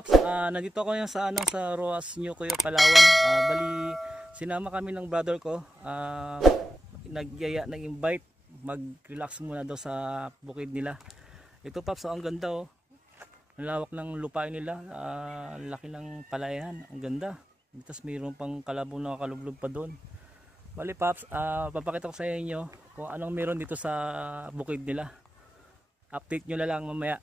Paps, nandito ako sa sa Roas New Cuyo, Palawan. Bali sinama kami ng brother ko. Nag-invite mag-relax muna daw sa bukid nila. Ito Paps, ang ganda oh. Ang lawak ng lupain nila, laki ng palayan, ang ganda. Tapos mayroon pang kalabong na kalublog pa doon. Bali Paps, papakita ko sa inyo kung anong meron dito sa bukid nila. Update nyo na lang mamaya.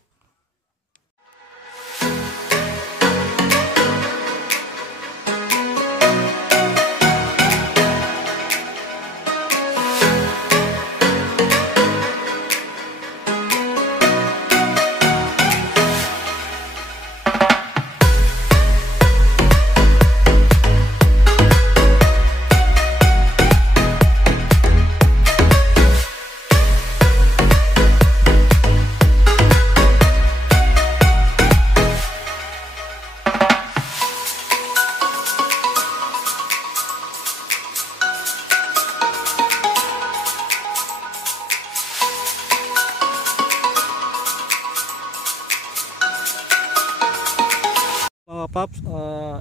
Mga Paps,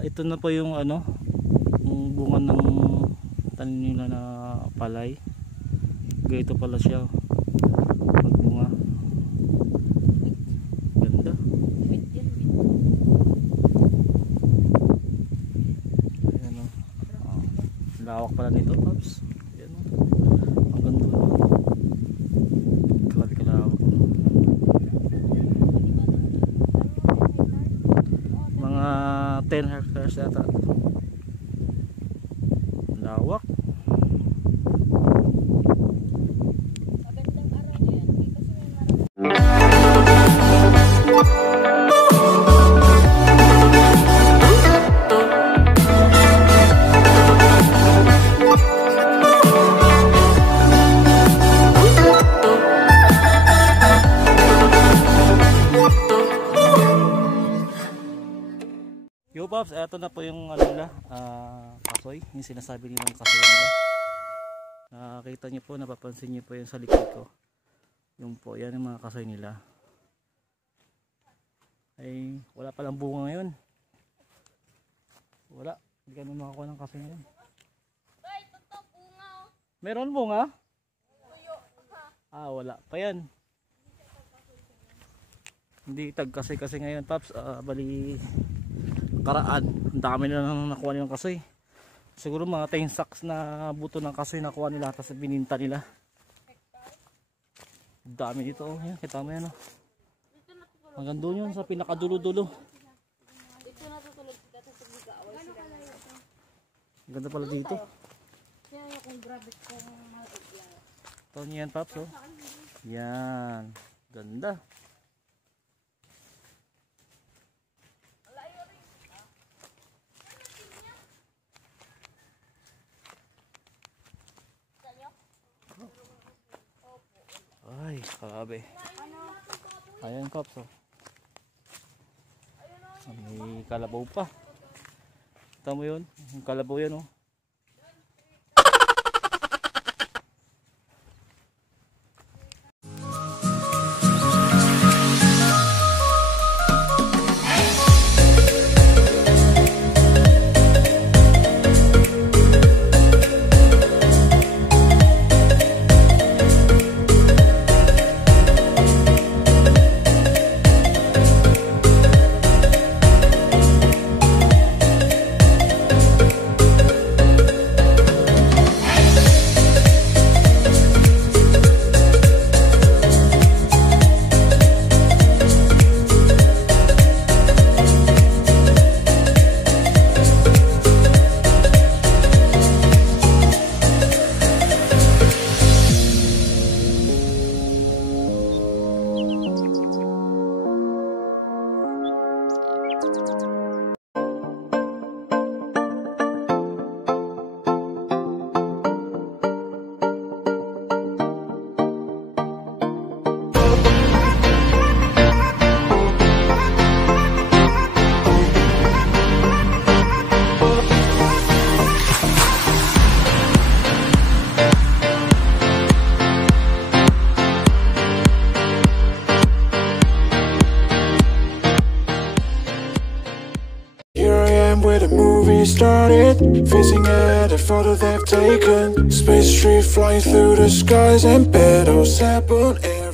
ito na po yung yung bunga ng tanim nila na palay. Ganito pala siya magbunga. Ganda. Ayan o. Lawak pala nito Paps. Ayan o. Ang ganda o. Grabe kalawak. 10 hectares yata. Lawak. Yo Pops, eto na po yung nila, kasoy, yung sinasabi nilang kasoy nila. Nakita niyo po, napapansin niyo po yung sa likod ko. Yung po, yan yung mga kasoy nila. Ay, wala palang bunga ngayon. Wala, hindi kami makakuha ng kasoy ngayon. Meron bunga? Wala pa yan. Hindi tag kasoy kasi ngayon Pops, bali karaan, ang dami na nang nakuha nilang kasoy. Siguro mga 10 sacks na buto ng kasoy nakuha nila, tapos bininta nila. Dami dito oh. Yan, kita mo yan oh. Hanggang doon yun sa pinakadulo-dulo. Ang ganda pala dito. Ito niyan Paps oh. Yan, ganda. Ay, grabe. Ayan Pops oh. May kalabaw pa. Kita mo yun? Yung kalabaw yan oh. time where the movie started, facing at a photo they've taken. Space tree flying through the skies and petals happen.